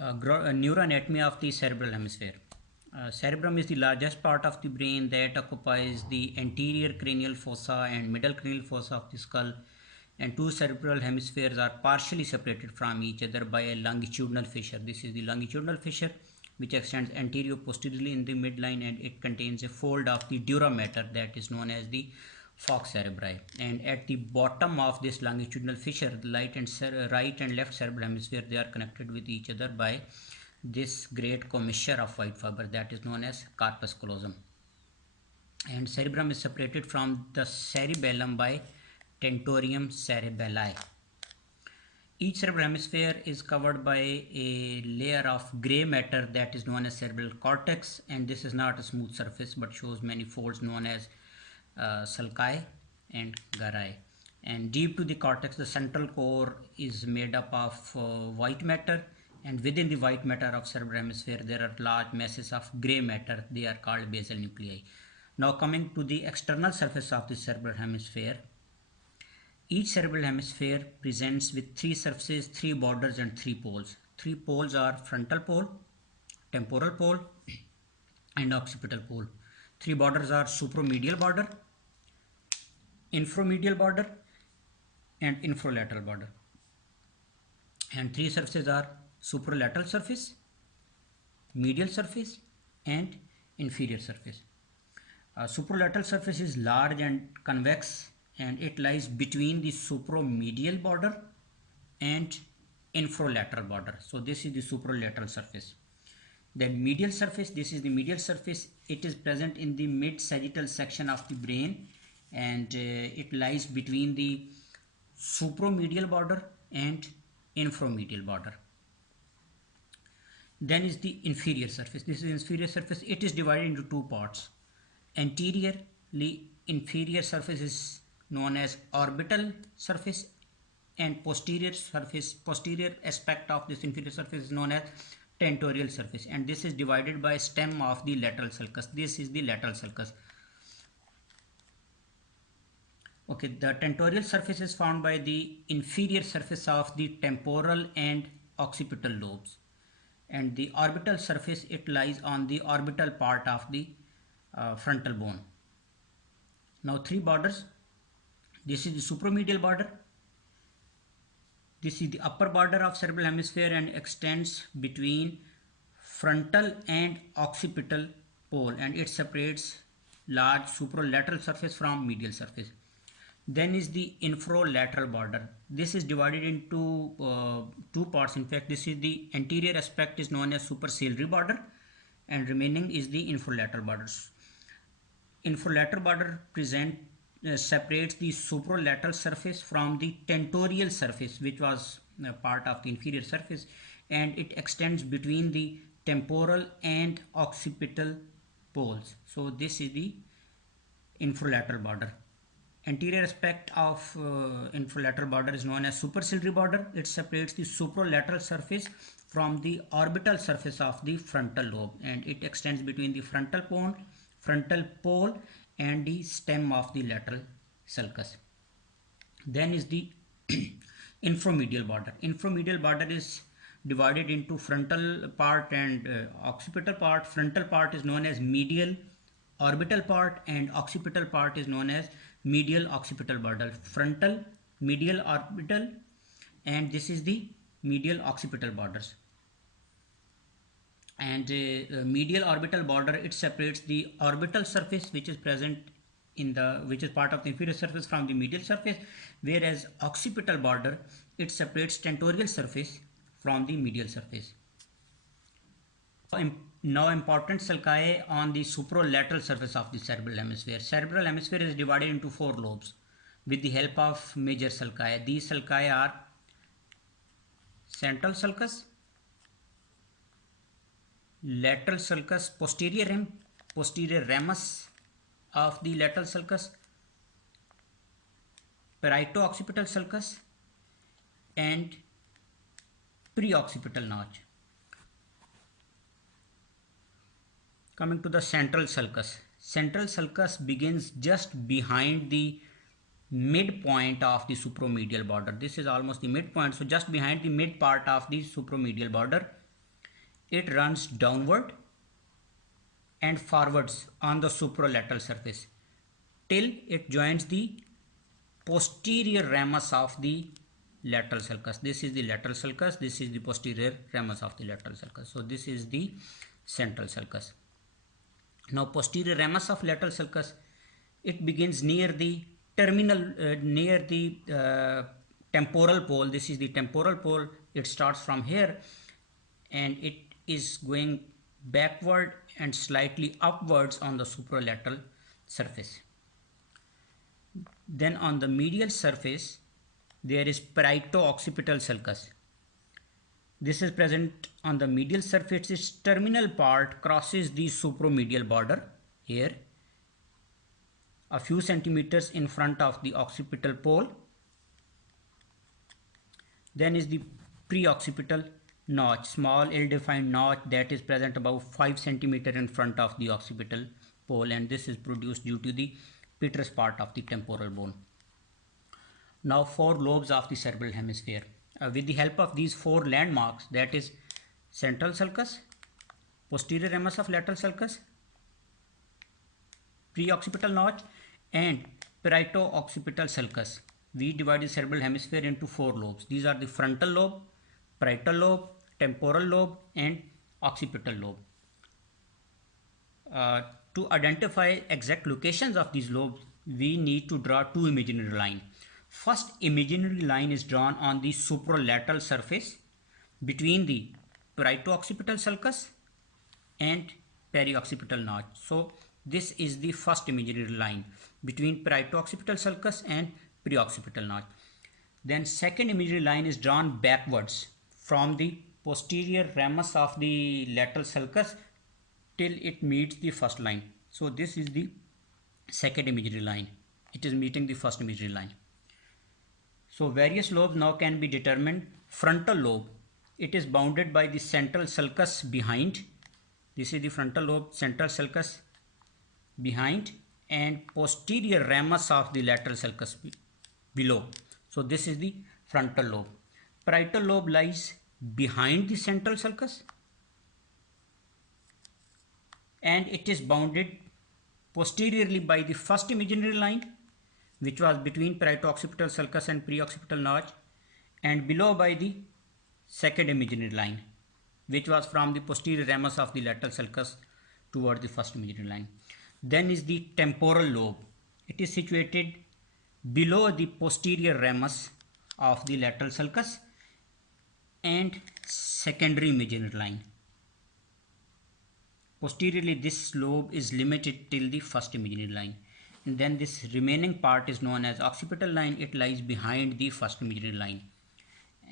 Neuroanatomy of the cerebral hemisphere. Cerebrum is the largest part of the brain that occupies the anterior cranial fossa and middle cranial fossa of the skull, and two cerebral hemispheres are partially separated from each other by a longitudinal fissure. This is the longitudinal fissure which extends anterior posteriorly in the midline, and it contains a fold of the dura mater that is known as the falx cerebri. And at the bottom of this longitudinal fissure, the right and left cerebral hemisphere, they are connected with each other by this great commissure of white fiber that is known as corpus callosum. And cerebrum is separated from the cerebellum by tentorium cerebelli. Each cerebral hemisphere is covered by a layer of gray matter that is known as cerebral cortex, and this is not a smooth surface but shows many folds known as sulci and gyri. And deep to the cortex, the central core is made up of white matter, and within the white matter of cerebral hemisphere there are large masses of gray matter. They are called basal nuclei. Now coming to the external surface of the cerebral hemisphere, each cerebral hemisphere presents with three surfaces, three borders and three poles. Three poles are frontal pole, temporal pole and occipital pole. Three borders are supromedial border, inframedial border and infralateral border. And three surfaces are superolateral surface, medial surface and inferior surface. Superolateral surface is large and convex, and it lies between the supromedial border and infralateral border. So this is the superolateral surface. Then medial surface, this is the medial surface. It is present in the mid-sagittal section of the brain, and it lies between the supromedial border and inframedial border. Then is the inferior surface. This is the inferior surface. It is divided into two parts. Anteriorly inferior surface is known as orbital surface, and posterior aspect of this inferior surface is known as tentorial surface, and this is divided by stem of the lateral sulcus. This is the lateral sulcus. Okay, the tentorial surface is found by the inferior surface of the temporal and occipital lobes, and the orbital surface, it lies on the orbital part of the frontal bone. Now three borders. This is the supromedial border. This is the upper border of cerebral hemisphere and extends between frontal and occipital pole, and it separates large supralateral surface from medial surface. Then is the infralateral border. This is divided into two parts. In fact, this is the anterior aspect is known as superciliary border, and remaining is the infralateral borders. Infralateral border separates the supralateral surface from the tentorial surface, which was part of the inferior surface, and it extends between the temporal and occipital poles. So this is the infralateral border. Anterior aspect of infralateral border is known as superciliary border. It separates the supralateral surface from the orbital surface of the frontal lobe, and it extends between the frontal pole and the stem of the lateral sulcus. Then is the inframedial border. Inframedial border is divided into frontal part and occipital part. Frontal part is known as medial orbital part, and occipital part is known as medial occipital border. Frontal, medial, orbital, and this is the medial occipital borders. And medial orbital border, it separates the orbital surface which is present in which is part of the inferior surface from the medial surface, whereas occipital border, it separates tentorial surface from the medial surface. Now important sulci on the supralateral surface of the cerebral hemisphere. Cerebral hemisphere is divided into four lobes with the help of major sulci. These sulci are central sulcus, lateral sulcus, posterior rim, posterior ramus of the lateral sulcus, parieto-occipital sulcus and preoccipital notch. Coming to the central sulcus. Central sulcus begins just behind the midpoint of the supromedial border. This is almost the midpoint, so just behind the mid part of the supromedial border, it runs downward and forwards on the superolateral surface till it joins the posterior ramus of the lateral sulcus. This is the lateral sulcus, this is the posterior ramus of the lateral sulcus. So this is the central sulcus. Now posterior ramus of lateral sulcus, it begins near the terminal, near the temporal pole. This is the temporal pole. It starts from here and it is going backward and slightly upwards on the superolateral surface. Then on the medial surface there is parieto-occipital sulcus. This is present on the medial surface. Its terminal part crosses the supromedial border here, a few centimeters in front of the occipital pole. Then is the preoccipital notch, small ill-defined notch that is present about 5 centimeters in front of the occipital pole, and this is produced due to the petrous part of the temporal bone. Now 4 lobes of the cerebral hemisphere. With the help of these 4 landmarks, that is central sulcus, posterior ramus of lateral sulcus, preoccipital notch and parieto-occipital sulcus, we divide the cerebral hemisphere into 4 lobes. These are the frontal lobe, parietal lobe, temporal lobe and occipital lobe. To identify exact locations of these lobes, we need to draw 2 imaginary lines. First imaginary line is drawn on the superolateral surface between the parieto-occipital sulcus and perioccipital notch. So this is the first imaginary line between parieto-occipital sulcus and preoccipital notch. Then second imaginary line is drawn backwards from the posterior ramus of the lateral sulcus till it meets the first line. So this is the second imaginary line. It is meeting the first imaginary line. So various lobes now can be determined. Frontal lobe, it is bounded by the central sulcus behind. This is the frontal lobe, central sulcus behind and posterior ramus of the lateral sulcus below. So this is the frontal lobe. Parietal lobe lies behind the central sulcus and it is bounded posteriorly by the first imaginary line, which was between parieto-occipital sulcus and preoccipital notch, and below by the second imaginary line, which was from the posterior ramus of the lateral sulcus toward the first imaginary line. Then is the temporal lobe. It is situated below the posterior ramus of the lateral sulcus and secondary imaginary line. Posteriorly, this lobe is limited till the first imaginary line. And then this remaining part is known as occipital line. It lies behind the first imaginary line.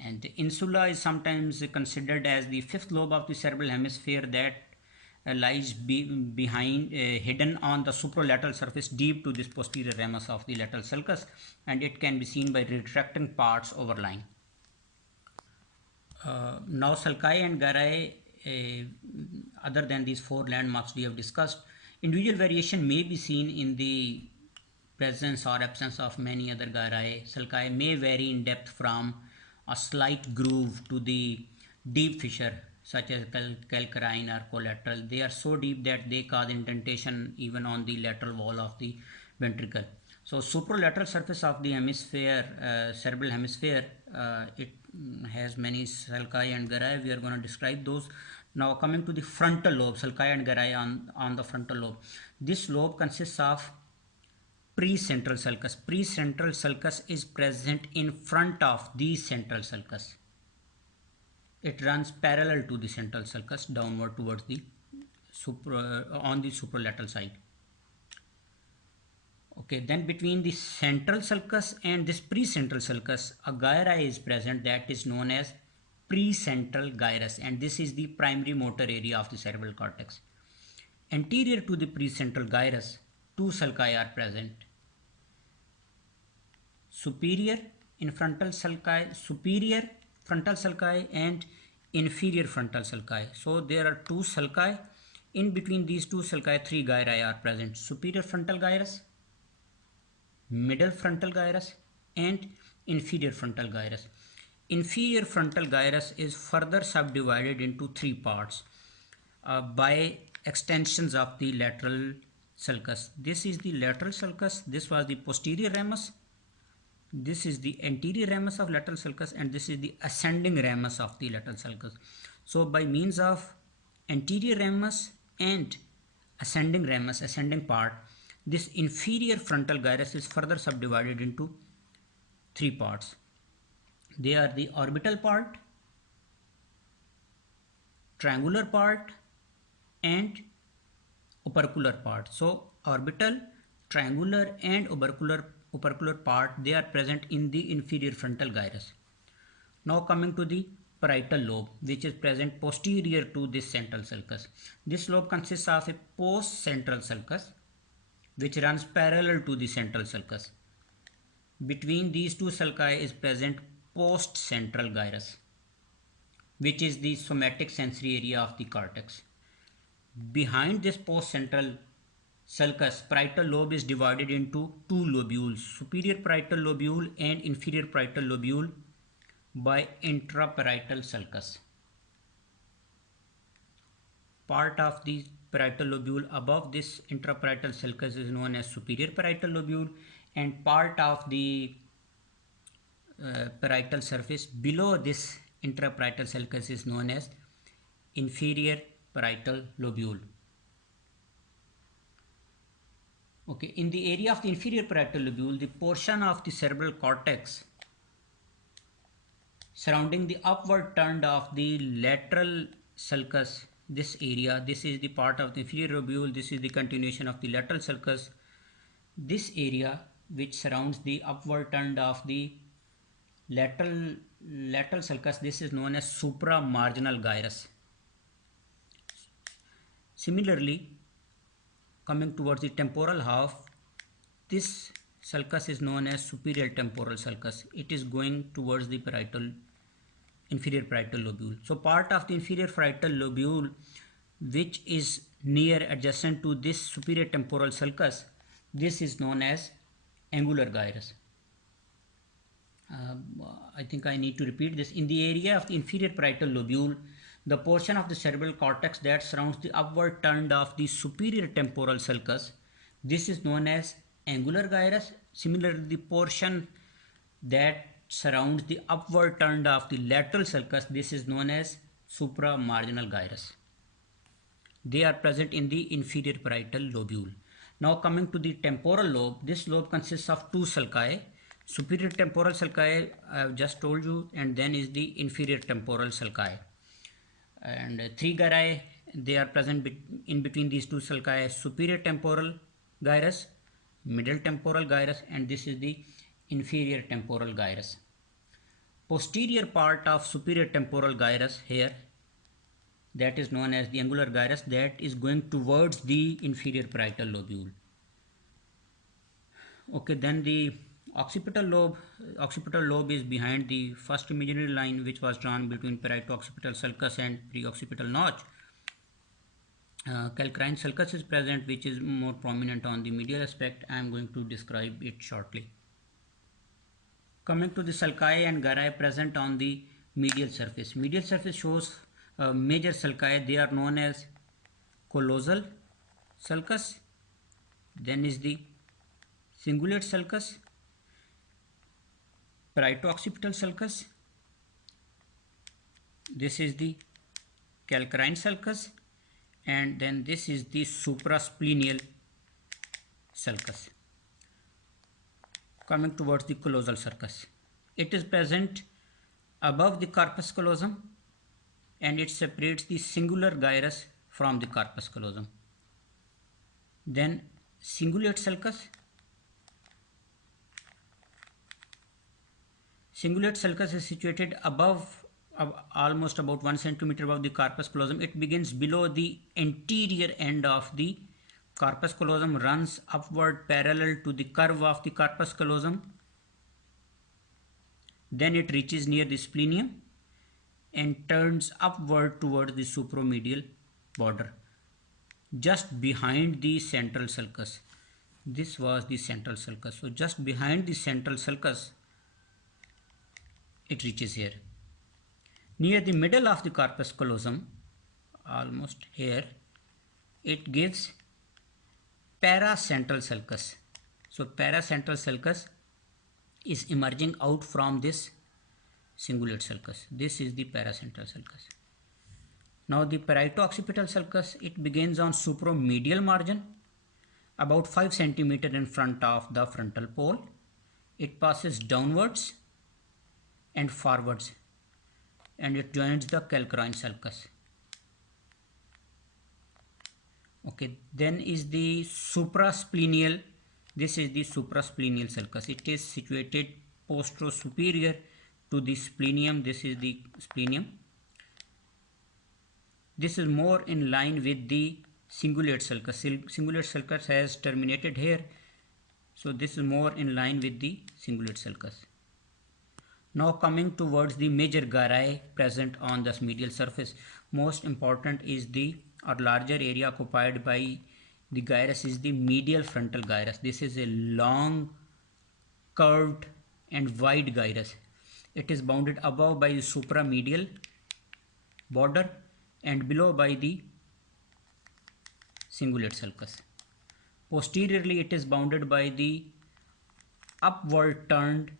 And the insula is sometimes considered as the 5th lobe of the cerebral hemisphere that lies behind, hidden on the superolateral surface deep to this posterior ramus of the lateral sulcus, and it can be seen by retracting parts overlying. Now sulci and gyri, other than these 4 landmarks we have discussed, individual variation may be seen in the presence or absence of many other gyri. Sulci may vary in depth from a slight groove to the deep fissure, such as calcarine or collateral. They are so deep that they cause indentation even on the lateral wall of the ventricle. So superolateral surface of the hemisphere, cerebral hemisphere, it has many sulci and gyri. We are going to describe those. Now coming to the frontal lobe, sulci and gyri on the frontal lobe. This lobe consists of precentral sulcus. Precentral sulcus is present in front of the central sulcus. It runs parallel to the central sulcus downward towards the on the superolateral side. Okay, then between the central sulcus and this precentral sulcus, a gyri is present that is known as precentral gyrus, and this is the primary motor area of the cerebral cortex. Anterior to the precentral gyrus, 2 sulci are present. Superior frontal sulci and inferior frontal sulci. So there are 2 sulci. In between these 2 sulci, 3 gyri are present. Superior frontal gyrus, middle frontal gyrus and inferior frontal gyrus. inferior frontal gyrus is further subdivided into three parts by extensions of the lateral sulcus. This is the lateral sulcus, this was the posterior ramus, this is the anterior ramus of lateral sulcus, and this is the ascending ramus of the lateral sulcus. So by means of anterior ramus and ascending ramus, ascending part, this inferior frontal gyrus is further subdivided into three parts. They are the orbital part, triangular part, and opercular part. So orbital, triangular, and opercular part, they are present in the inferior frontal gyrus. Now coming to the parietal lobe, which is present posterior to this central sulcus. This lobe consists of a post-central sulcus which runs parallel to the central sulcus. Between these two sulci is present post-central gyrus, which is the somatic sensory area of the cortex. Behind this post-central sulcus, parietal lobe is divided into two lobules, superior parietal lobule and inferior parietal lobule, by intraparietal sulcus. Part of the parietal lobule above this intraparietal sulcus is known as superior parietal lobule, and part of the parietal surface below this intraparietal sulcus is known as inferior parietal lobule. Okay, in the area of the inferior parietal lobule, the portion of the cerebral cortex surrounding the upward turn of the lateral sulcus, this area, this is the part of the inferior lobule, this is the continuation of the lateral sulcus. This area which surrounds the upward turn of the lateral sulcus, this is known as supramarginal gyrus. Similarly, coming towards the temporal half, this sulcus is known as superior temporal sulcus. It is going towards the inferior parietal lobule. So part of the inferior parietal lobule which is near adjacent to this superior temporal sulcus, this is known as angular gyrus. I think I need to repeat this. In the area of the inferior parietal lobule, the portion of the cerebral cortex that surrounds the upward turn of the superior temporal sulcus, this is known as angular gyrus. Similarly, the portion that surrounds the upward turn of the lateral sulcus, this is known as supramarginal gyrus. They are present in the inferior parietal lobule. Now coming to the temporal lobe, this lobe consists of two sulci. Superior temporal sulci I have just told you, and then is the inferior temporal sulci. And three gyri, they are present in between these two sulci: superior temporal gyrus, middle temporal gyrus, and this is the inferior temporal gyrus. Posterior part of superior temporal gyrus here, that is known as the angular gyrus, that is going towards the inferior parietal lobule. Okay, then the occipital lobe is behind the first imaginary line which was drawn between parieto-occipital sulcus and pre-occipital notch. Calcarine sulcus is present, which is more prominent on the medial aspect. I am going to describe it shortly. Coming to the sulci and gyri present on the medial surface. Medial surface shows major sulci. They are known as callosal sulcus, then is the cingulate sulcus, parieto-occipital sulcus, this is the calcarine sulcus, and then this is the suprasplenial sulcus. Coming towards the callosal sulcus, it is present above the corpus callosum and it separates the singular gyrus from the corpus callosum. Then cingulate sulcus. Cingulate sulcus is situated above, almost about 1 centimeter above the corpus callosum. It begins below the anterior end of the corpus callosum, runs upward parallel to the curve of the corpus callosum. Then it reaches near the splenium and turns upward towards the supromedial border, just behind the central sulcus. This was the central sulcus. So just behind the central sulcus it reaches here. Near the middle of the corpus callosum, almost here, it gives paracentral sulcus. So paracentral sulcus is emerging out from this cingulate sulcus. This is the paracentral sulcus. Now the parieto-occipital sulcus, it begins on supromedial margin, about 5 cm in front of the frontal pole. It passes downwards and forwards, and it joins the calcarine sulcus. Okay, then is the suprasplenial. This is the suprasplenial sulcus. It is situated postero-superior to the splenium. This is the splenium. This is more in line with the cingulate sulcus. Cingulate sulcus has terminated here. So this is more in line with the cingulate sulcus. Now coming towards the major gyri present on this medial surface. Most important is the larger area occupied by the gyrus is the medial frontal gyrus. This is a long, curved and wide gyrus. It is bounded above by the supramedial border and below by the cingulate sulcus. Posteriorly, it is bounded by the upward turned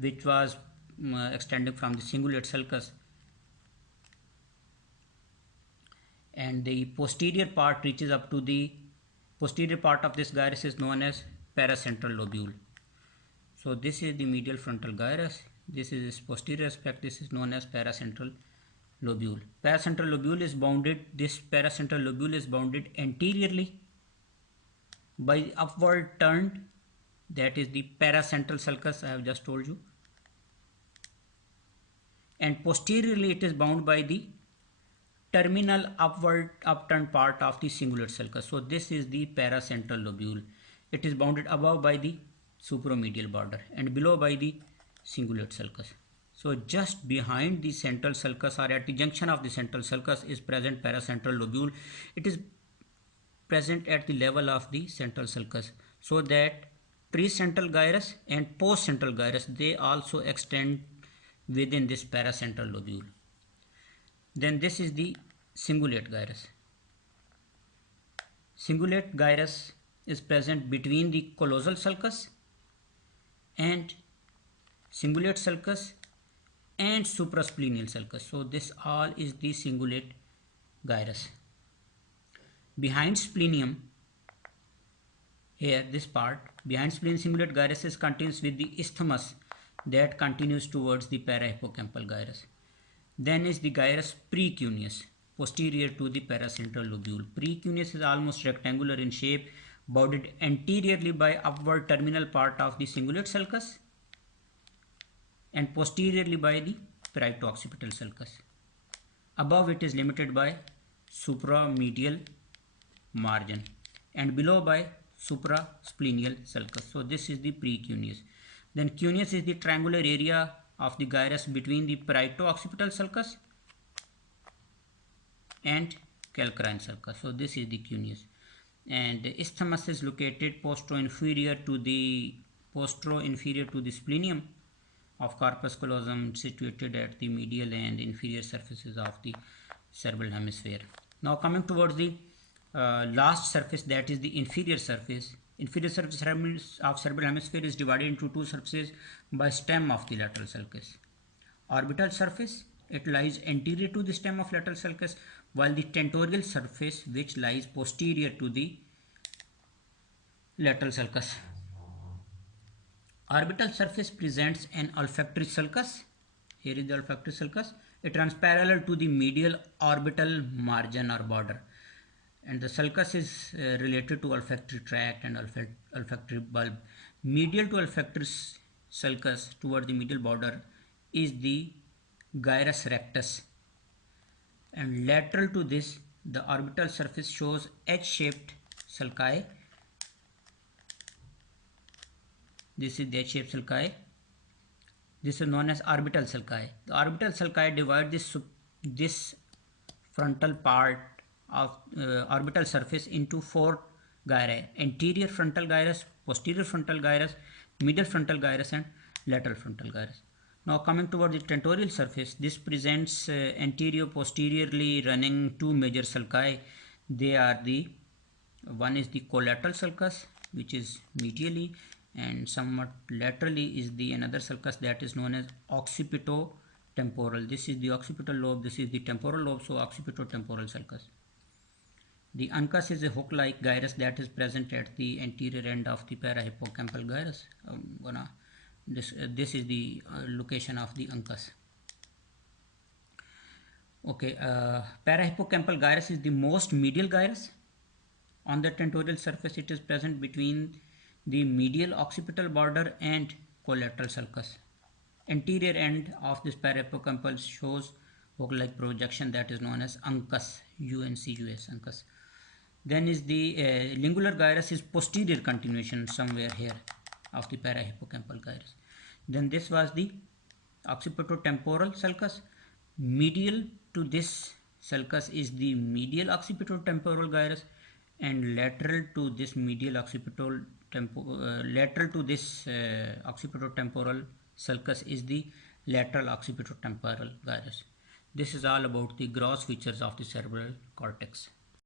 which was extending from the cingulate sulcus, and the posterior part reaches up to the posterior part of this gyrus is known as paracentral lobule. So this is the medial frontal gyrus. This is its posterior aspect. This is known as paracentral lobule. Paracentral lobule is bounded. This paracentral lobule is bounded anteriorly by the upward turned, that is the paracentral sulcus I have just told you, and posteriorly it is bound by the terminal upturned part of the cingulate sulcus. So this is the paracentral lobule. It is bounded above by the supromedial border and below by the cingulate sulcus. So just behind the central sulcus, or at the junction of the central sulcus, is present paracentral lobule. It is present at the level of the central sulcus, so that precentral gyrus and postcentral gyrus, they also extend within this paracentral lobule. Then this is the cingulate gyrus. Cingulate gyrus is present between the callosal sulcus and cingulate sulcus and suprasplenial sulcus. So this all is the cingulate gyrus. Behind splenium, here this part, behind splenium cingulate gyrus is continuous with the isthmus that continues towards the parahippocampal gyrus. Then is the gyrus precuneus, posterior to the paracentral lobule. Precuneus is almost rectangular in shape, bounded anteriorly by upward terminal part of the cingulate sulcus and posteriorly by the parieto-occipital sulcus. Above it is limited by supramedial margin and below by suprasplenial sulcus. So this is the precuneus. Then cuneus is the triangular area of the gyrus between the parieto-occipital sulcus and calcarine sulcus. So this is the cuneus. And the isthmus is located postero-inferior to the splenium of corpus callosum, situated at the medial and inferior surfaces of the cerebral hemisphere. Now coming towards the last surface, that is the inferior surface. Inferior surface of cerebral hemisphere is divided into two surfaces by stem of the lateral sulcus. Orbital surface, it lies anterior to the stem of lateral sulcus, while the tentorial surface, which lies posterior to the lateral sulcus. Orbital surface presents an olfactory sulcus. Here is the olfactory sulcus. It runs parallel to the medial orbital margin or border, and the sulcus is related to olfactory tract and olfactory bulb. Medial to olfactory sulcus toward the medial border is the gyrus rectus, and lateral to this the orbital surface shows H-shaped sulci. This is the H-shaped sulci. This is known as orbital sulci. The orbital sulci divide this frontal part of orbital surface into four gyri: anterior frontal gyrus, posterior frontal gyrus, medial frontal gyrus and lateral frontal gyrus. Now coming toward the tentorial surface, this presents anterior posteriorly running two major sulci. They are the one is the collateral sulcus, which is medially, and somewhat laterally is the another sulcus that is known as occipitotemporal. This is the occipital lobe, this is the temporal lobe, so occipitotemporal sulcus. The uncus is a hook-like gyrus that is present at the anterior end of the parahippocampal gyrus. This is the location of the uncus. Okay, parahippocampal gyrus is the most medial gyrus. On the tentorial surface, it is present between the medial occipital border and collateral sulcus. Anterior end of this parahippocampal shows hook-like projection that is known as uncus, UNCUS, uncus. Then is the lingular gyrus is posterior continuation somewhere here of the parahippocampal gyrus. Then this was the occipitotemporal sulcus. Medial to this sulcus is the medial occipitotemporal gyrus, and lateral to this medial occipitotemporal sulcus is the lateral occipitotemporal gyrus. This is all about the gross features of the cerebral cortex.